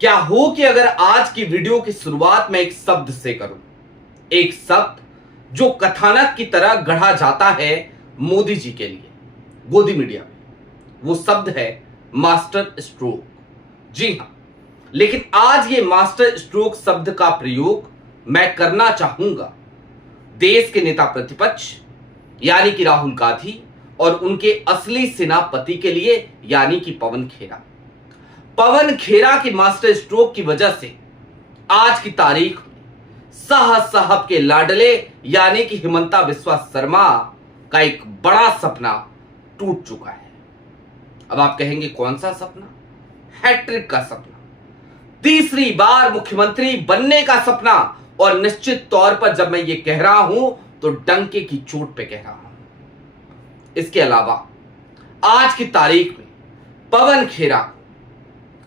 क्या हो कि अगर आज की वीडियो की शुरुआत में एक शब्द से करूं, एक शब्द जो कथानक की तरह गढ़ा जाता है मोदी जी के लिए गोदी मीडिया में, वो शब्द है मास्टर स्ट्रोक। जी हां, लेकिन आज ये मास्टर स्ट्रोक शब्द का प्रयोग मैं करना चाहूंगा देश के नेता प्रतिपक्ष यानी कि राहुल गांधी और उनके असली सेनापति के लिए यानी कि पवन खेरा। पवन खेरा की मास्टर स्ट्रोक की वजह से आज की तारीख में साहब के लाडले यानी कि हिमंता बिस्वा शर्मा का एक बड़ा सपना टूट चुका है। अब आप कहेंगे कौन सा सपना? हैट्रिक का सपना, तीसरी बार मुख्यमंत्री बनने का सपना। और निश्चित तौर पर जब मैं ये कह रहा हूं तो डंके की चोट पे कह रहा हूं। इसके अलावा आज की तारीख में पवन खेरा को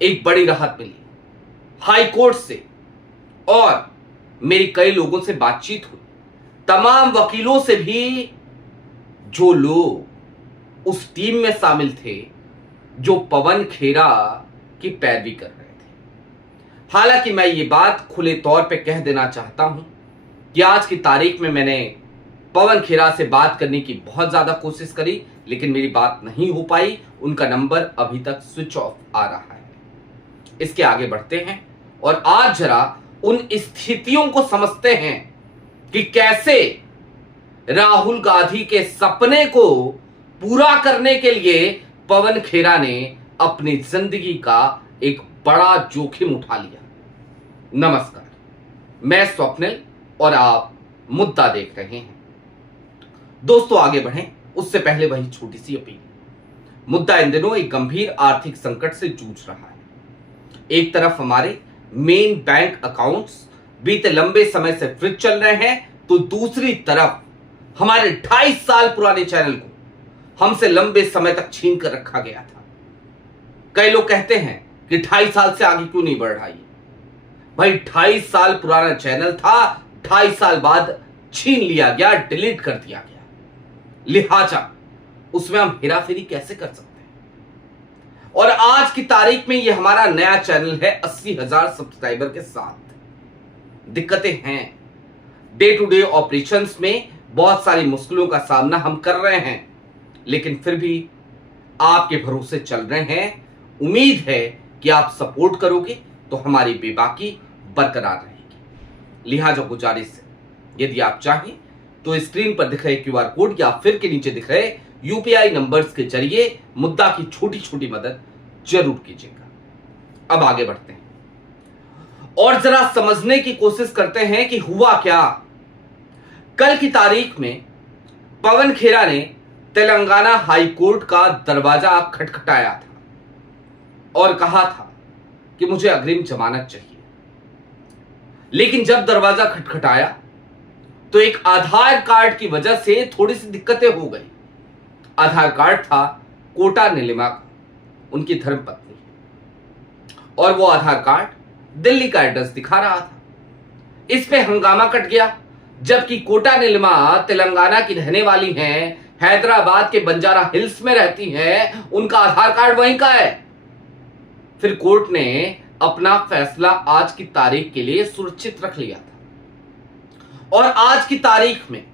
एक बड़ी राहत मिली हाई कोर्ट से, और मेरी कई लोगों से बातचीत हुई, तमाम वकीलों से भी, जो लोग उस टीम में शामिल थे जो पवन खेरा की पैरवी कर रहे थे। हालांकि मैं ये बात खुले तौर पे कह देना चाहता हूं कि आज की तारीख में मैंने पवन खेरा से बात करने की बहुत ज्यादा कोशिश करी, लेकिन मेरी बात नहीं हो पाई। उनका नंबर अभी तक स्विच ऑफ आ रहा है। इसके आगे बढ़ते हैं और आज जरा उन स्थितियों को समझते हैं कि कैसे राहुल गांधी के सपने को पूरा करने के लिए पवन खेरा ने अपनी जिंदगी का एक बड़ा जोखिम उठा लिया। नमस्कार, मैं स्वप्निल और आप मुद्दा देख रहे हैं। दोस्तों आगे बढ़ें उससे पहले वही छोटी सी अपील। मुद्दा इन दिनों एक गंभीर आर्थिक संकट से जूझ रहा है। एक तरफ हमारे मेन बैंक अकाउंट्स बीते लंबे समय से फ्रीज चल रहे हैं, तो दूसरी तरफ हमारे 2.5 साल पुराने चैनल को हमसे लंबे समय तक छीन कर रखा गया था। कई लोग कहते हैं कि 2.5 साल से आगे क्यों नहीं बढ़ रहा है। भाई 2.5 साल पुराना चैनल था, 2.5 साल बाद छीन लिया गया, डिलीट कर दिया गया, लिहाजा उसमें हम हेराफेरी कैसे कर सकते हैं। और आज की तारीख में यह हमारा नया चैनल है 80,000 सब्सक्राइबर के साथ। दिक्कतें हैं, डे टू डे ऑपरेशंस में बहुत सारी मुश्किलों का सामना हम कर रहे हैं, लेकिन फिर भी आपके भरोसे चल रहे हैं। उम्मीद है कि आप सपोर्ट करोगे तो हमारी बेबाकी बरकरार रहेगी। लिहाजा गुजारिश है, यदि आप चाहें तो स्क्रीन पर दिख रहे क्यूआर कोड या फिर के नीचे दिख रहे यूपीआई नंबर्स के जरिए मुद्दा की छोटी छोटी मदद जरूर कीजिएगा। अब आगे बढ़ते हैं और जरा समझने की कोशिश करते हैं कि हुआ क्या। कल की तारीख में पवन खेरा ने तेलंगाना हाई कोर्ट का दरवाजा खटखटाया था और कहा था कि मुझे अग्रिम जमानत चाहिए। लेकिन जब दरवाजा खटखटाया तो एक आधार कार्ड की वजह से थोड़ी सी दिक्कतें हो गई। आधार कार्ड था कोटा नीलिमा का, उनकी धर्मपत्नी, और वो आधार कार्ड दिल्ली का एड्रेस दिखा रहा था। इस पे हंगामा कट गया, जबकि कोटा नीलिमा तेलंगाना की रहने वाली हैं, हैदराबाद के बंजारा हिल्स में रहती हैं, उनका आधार कार्ड वहीं का है। फिर कोर्ट ने अपना फैसला आज की तारीख के लिए सुरक्षित रख लिया था और आज की तारीख में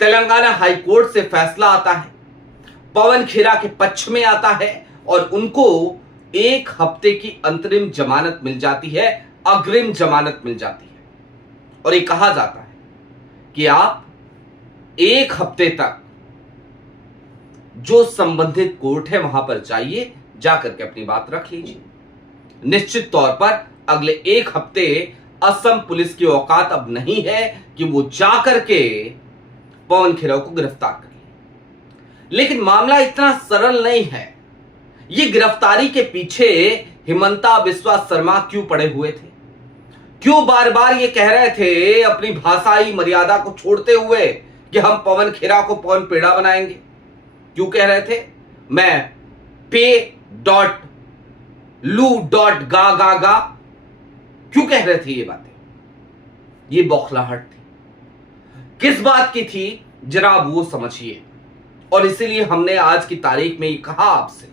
तेलंगाना हाई कोर्ट से फैसला आता है, पवन खेरा के पक्ष में आता है और उनको 1 हफ्ते की अंतरिम जमानत मिल जाती है, अग्रिम जमानत मिल जाती है। और ये कहा जाता है कि आप 1 हफ्ते तक जो संबंधित कोर्ट है वहां पर जाइए, जाकर के अपनी बात रख लीजिए। निश्चित तौर पर अगले 1 हफ्ते असम पुलिस की औकात अब नहीं है कि वो जाकर के पवन खेरा को गिरफ्तार करे। लेकिन मामला इतना सरल नहीं है। ये गिरफ्तारी के पीछे हिमंता बिस्वा शर्मा क्यों पड़े हुए थे? क्यों बार बार ये कह रहे थे अपनी भाषाई मर्यादा को छोड़ते हुए कि हम पवन खेरा को पवन पेड़ा बनाएंगे? क्यों कह रहे थे? मैं पे.लू.गा क्यों कह रहे थे ये बातें? ये बौखलाहट थी। किस बात की थी जरा आप वो समझिए। और इसीलिए हमने आज की तारीख में ये कहा आपसे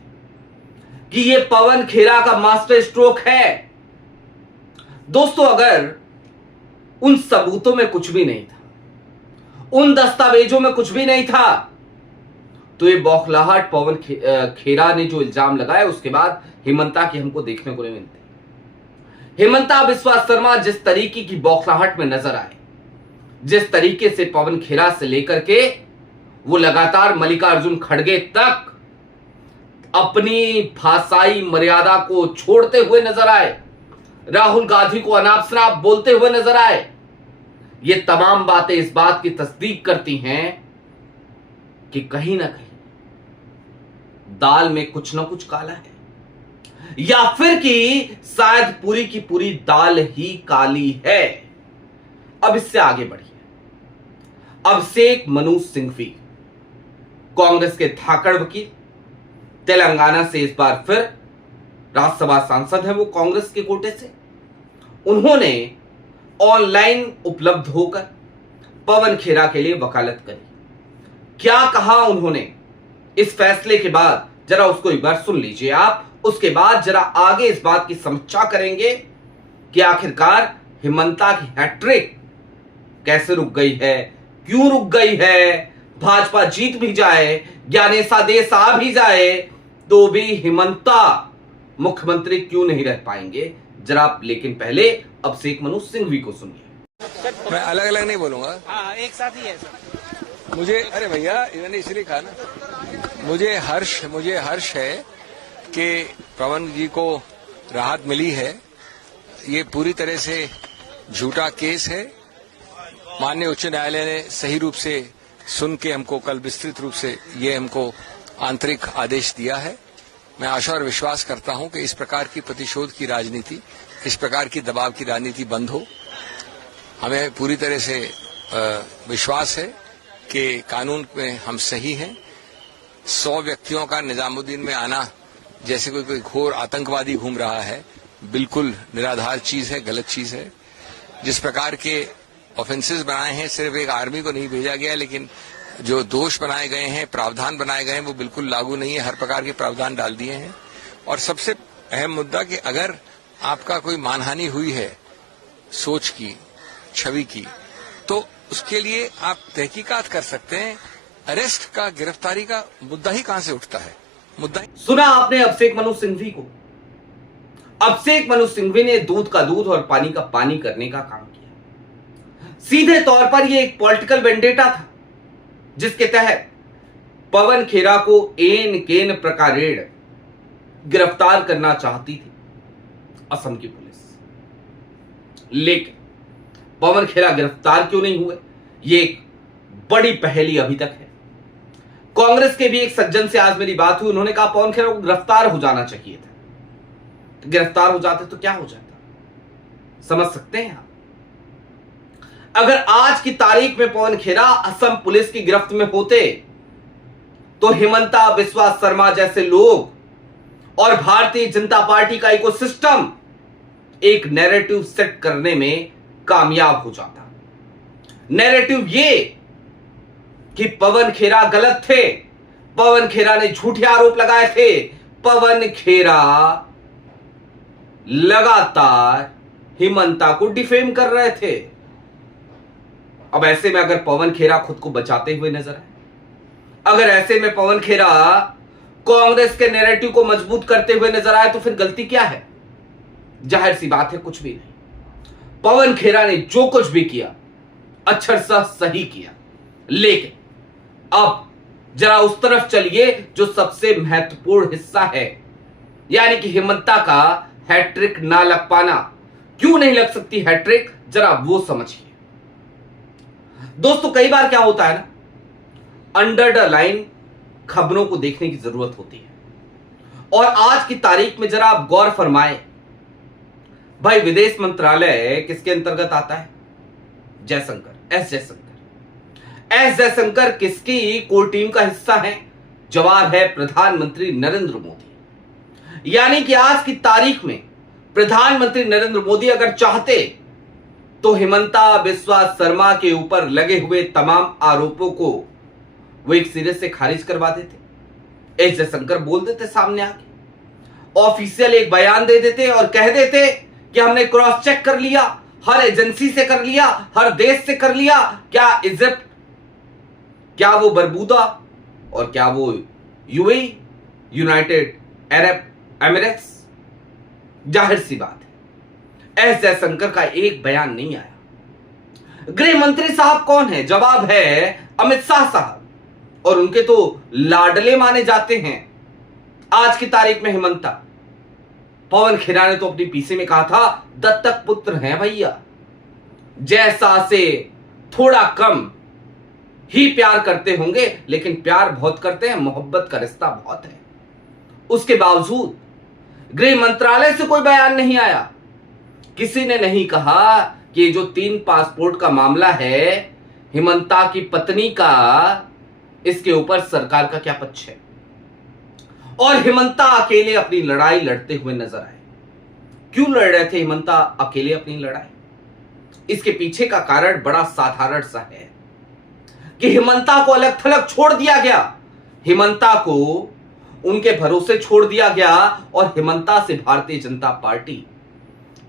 कि ये पवन खेरा का मास्टर स्ट्रोक है। दोस्तों, अगर उन सबूतों में कुछ भी नहीं था, उन दस्तावेजों में कुछ भी नहीं था, तो ये बौखलाहट पवन खेरा ने जो इल्जाम लगाया उसके बाद हेमंता की हमको देखने को नहीं मिलती। हेमंता बिस्वा शर्मा जिस तरीके की बौखलाहट में नजर आए, जिस तरीके से पवन खेरा से लेकर के वो लगातार मल्लिकार्जुन खड़गे तक अपनी भाषाई मर्यादा को छोड़ते हुए नजर आए, राहुल गांधी को अनाप शनाप बोलते हुए नजर आए, ये तमाम बातें इस बात की तस्दीक करती हैं कि कहीं ना कहीं दाल में कुछ ना कुछ काला है, या फिर कि शायद पूरी की पूरी दाल ही काली है। अब इससे आगे बढ़िए। अभिषेक मनु सिंघवी कांग्रेस के धाकड़ वकील, तेलंगाना से इस बार फिर राज्यसभा सांसद है वो कांग्रेस के कोटे से। उन्होंने ऑनलाइन उपलब्ध होकर पवन खेरा के लिए वकालत करी। क्या कहा उन्होंने इस फैसले के बाद, जरा उसको एक बार सुन लीजिए आप। उसके बाद जरा आगे इस बात की समीक्षा करेंगे कि आखिरकार हेमंता की हैट्रिक कैसे रुक गई है, क्यों रुक गई है। भाजपा जीत भी जाए, ज्ञानेशादेश आ भी जाए, तो भी हेमंता मुख्यमंत्री क्यों नहीं रह पाएंगे। जरा लेकिन पहले अभिषेक मनु सिंघवी को सुनिए। मैं अलग अलग नहीं बोलूंगा, एक साथ ही है सर। मुझे, अरे भैया इन्होंने इसलिए कहा ना, मुझे हर्ष है कि पवन जी को राहत मिली है। ये पूरी तरह से झूठा केस है। माननीय उच्च न्यायालय ने सही रूप से सुन के हमको कल विस्तृत रूप से ये हमको आंतरिक आदेश दिया है। मैं आशा और विश्वास करता हूं कि इस प्रकार की प्रतिशोध की राजनीति, इस प्रकार की दबाव की राजनीति बंद हो। हमें पूरी तरह से विश्वास है कि कानून में हम सही हैं। 100 व्यक्तियों का निजामुद्दीन में आना जैसे कोई घोर आतंकवादी घूम रहा है, बिल्कुल निराधार चीज है, गलत चीज है। जिस प्रकार के ऑफेंसेस बनाए हैं, सिर्फ एक आर्मी को नहीं भेजा गया, लेकिन जो दोष बनाए गए हैं, प्रावधान बनाए गए हैं, वो बिल्कुल लागू नहीं है। हर प्रकार के प्रावधान डाल दिए हैं। और सबसे अहम मुद्दा कि अगर आपका कोई मानहानि हुई है सोच की, छवि की, तो उसके लिए आप तहकीकात कर सकते हैं। अरेस्ट का, गिरफ्तारी का मुद्दा ही कहां से उठता है? मुद्दा ही सुना आपने अभिषेक मनु सिंघवी को। अभिषेक मनु सिंघवी ने दूध का दूध और पानी का पानी करने का काम किया। सीधे तौर पर यह एक पॉलिटिकल वेंडेटा था, जिसके तहत पवन खेरा को एन केन प्रकारेण गिरफ्तार करना चाहती थी असम की पुलिस। लेकिन पवन खेरा गिरफ्तार क्यों नहीं हुए, यह एक बड़ी पहेली अभी तक है। कांग्रेस के भी एक सज्जन से आज मेरी बात हुई। उन्होंने कहा पवन खेरा को गिरफ्तार हो जाना चाहिए था। गिरफ्तार हो जाते तो क्या हो जाता, समझ सकते हैं आप। अगर आज की तारीख में पवन खेरा असम पुलिस की गिरफ्त में होते, तो हेमंता बिस्वा शर्मा जैसे लोग और भारतीय जनता पार्टी का इकोसिस्टम एक नैरेटिव सेट करने में कामयाब हो जाता। नैरेटिव ये कि पवन खेरा गलत थे, पवन खेरा ने झूठे आरोप लगाए थे, पवन खेरा लगातार हेमंता को डिफेम कर रहे थे। अब ऐसे में अगर पवन खेरा खुद को बचाते हुए नजर आए, अगर ऐसे में पवन खेरा कांग्रेस के नैरेटिव को मजबूत करते हुए नजर आए, तो फिर गलती क्या है? जाहिर सी बात है, कुछ भी नहीं। पवन खेरा ने जो कुछ भी किया अक्षरशः सही किया। लेकिन अब जरा उस तरफ चलिए जो सबसे महत्वपूर्ण हिस्सा है, यानी कि हेमंता का हैट्रिक ना लग पाना। क्यों नहीं लग सकती हैट्रिक, जरा वो समझिए। दोस्तों, कई बार क्या होता है ना, अंडर द लाइन खबरों को देखने की जरूरत होती है। और आज की तारीख में जरा आप गौर फरमाएं, भाई विदेश मंत्रालय किसके अंतर्गत आता है? जयशंकर, एस जयशंकर। एस जयशंकर किसकी कोर टीम का हिस्सा है? जवाब है प्रधानमंत्री नरेंद्र मोदी। यानी कि आज की तारीख में प्रधानमंत्री नरेंद्र मोदी अगर चाहते तो हेमंता बिस्वा शर्मा के ऊपर लगे हुए तमाम आरोपों को वो एक सिरे से खारिज करवा देते। एस जयशंकर बोल देते सामने आके, ऑफिशियल एक बयान दे देते और कह देते कि हमने क्रॉस चेक कर लिया, हर एजेंसी से कर लिया, हर देश से कर लिया। क्या इजिप्ट, क्या वो बरबूदा, और क्या वो यूएई, यूनाइटेड अरब एमिरेट्स? जाहिर सी बात है एस जयशंकर का एक बयान नहीं आया। गृह मंत्री साहब कौन है? जवाब है अमित शाह साहब, और उनके तो लाडले माने जाते हैं। आज की तारीख में हिमंता, पवन खेरा ने तो अपनी पीसी में कहा था दत्तक पुत्र हैं भैया। जैसा से थोड़ा कम ही प्यार करते होंगे, लेकिन प्यार बहुत करते हैं, मोहब्बत का रिश्ता बहुत है। उसके बावजूद गृह मंत्रालय से कोई बयान नहीं आया। किसी ने नहीं कहा कि ये जो 3 पासपोर्ट का मामला है हिमंता की पत्नी का, इसके ऊपर सरकार का क्या पक्ष है। और हिमंता अकेले अपनी लड़ाई लड़ते हुए नजर आए। क्यों लड़ रहे थे हिमंता अकेले अपनी लड़ाई? इसके पीछे का कारण बड़ा साधारण सा है कि हिमंता को अलग थलग छोड़ दिया गया, हिमंता को उनके भरोसे छोड़ दिया गया, और हिमंता से भारतीय जनता पार्टी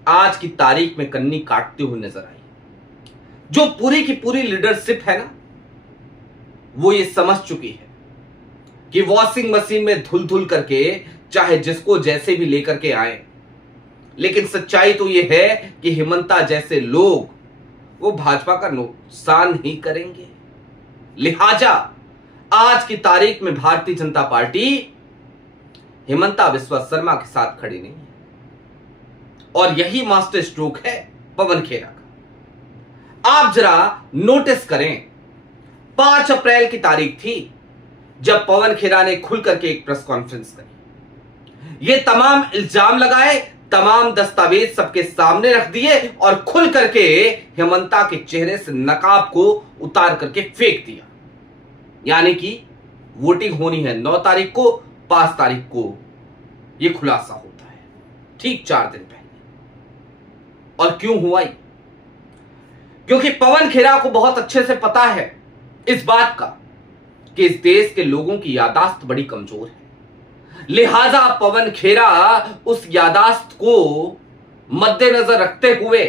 आज की तारीख में कन्नी काटते हुए नजर आई। जो पूरी की पूरी लीडरशिप है ना, वो ये समझ चुकी है कि वॉशिंग मशीन में धुल धुल करके चाहे जिसको जैसे भी लेकर के आए, लेकिन सच्चाई तो ये है कि हिमंता जैसे लोग वो भाजपा का नुकसान ही करेंगे। लिहाजा आज की तारीख में भारतीय जनता पार्टी हिमंता बिस्वा शर्मा के साथ खड़ी नहीं है, और यही मास्टर स्ट्रोक है पवन खेरा का। आप जरा नोटिस करें, 5 अप्रैल की तारीख थी जब पवन खेरा ने खुल करके एक प्रेस कॉन्फ्रेंस करी। ये तमाम इल्जाम लगाए, तमाम दस्तावेज सबके सामने रख दिए, और खुल करके हिमंता के चेहरे से नकाब को उतार करके फेंक दिया। यानी कि वोटिंग होनी है 9 तारीख को, 5 तारीख को यह खुलासा होता है, ठीक 4 दिन पहले। और क्यों हुआ ये? क्योंकि पवन खेरा को बहुत अच्छे से पता है इस बात का कि इस देश के लोगों की यादाश्त बड़ी कमजोर है। लिहाजा पवन खेरा उस यादाश्त को मद्देनजर रखते हुए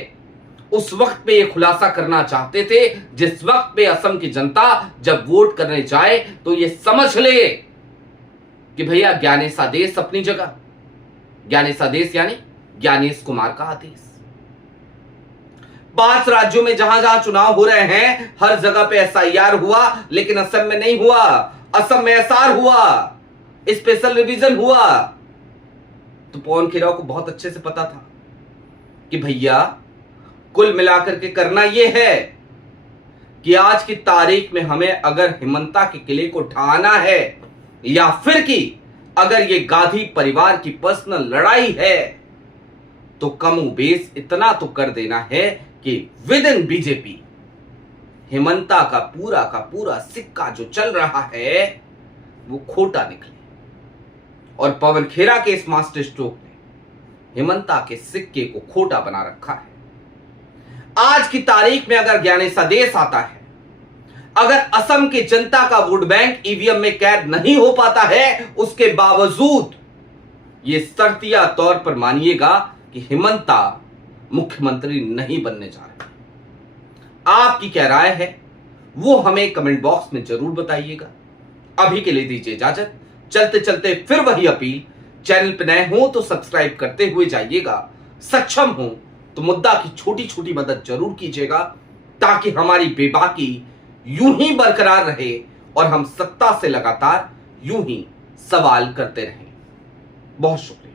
उस वक्त पे ये खुलासा करना चाहते थे जिस वक्त पे असम की जनता जब वोट करने जाए तो ये समझ ले कि भैया ज्ञानेशादेश अपनी जगह, ज्ञानेशादेश यानी ज्ञानेश कुमार का आदेश। 5 राज्यों में जहां जहां चुनाव हो रहे हैं हर जगह पे एसआईआर हुआ, लेकिन असम में नहीं हुआ। असम में एसआर हुआ, स्पेशल रिवीजन हुआ। तो पवन खेरा को बहुत अच्छे से पता था कि भैया कुल मिलाकर के करना यह है कि आज की तारीख में हमें अगर हिमंता के किले को ढाना है, या फिर कि अगर ये गांधी परिवार की पर्सनल लड़ाई है, तो कम बेस इतना तो कर देना है कि विद इन बीजेपी हिमंता का पूरा सिक्का जो चल रहा है वो खोटा निकले। और पवन खेरा के इस मास्टर स्ट्रोक ने हिमंता के सिक्के को खोटा बना रखा है। आज की तारीख में अगर ज्ञानेशादेश आता है, अगर असम की जनता का वोट बैंक ईवीएम में कैद नहीं हो पाता है, उसके बावजूद यह शर्तिया तौर पर मानिएगा कि हिमंता मुख्यमंत्री नहीं बनने जा रहे। आपकी क्या राय है वो हमें कमेंट बॉक्स में जरूर बताइएगा। अभी के लिए दीजिए इजाजत। चलते चलते फिर वही अपील, चैनल पर नए हो तो सब्सक्राइब करते हुए जाइएगा, सक्षम हो तो मुद्दा की छोटी छोटी मदद जरूर कीजिएगा, ताकि हमारी बेबाकी यूं ही बरकरार रहे और हम सत्ता से लगातार यूं ही सवाल करते रहें। बहुत शुक्रिया।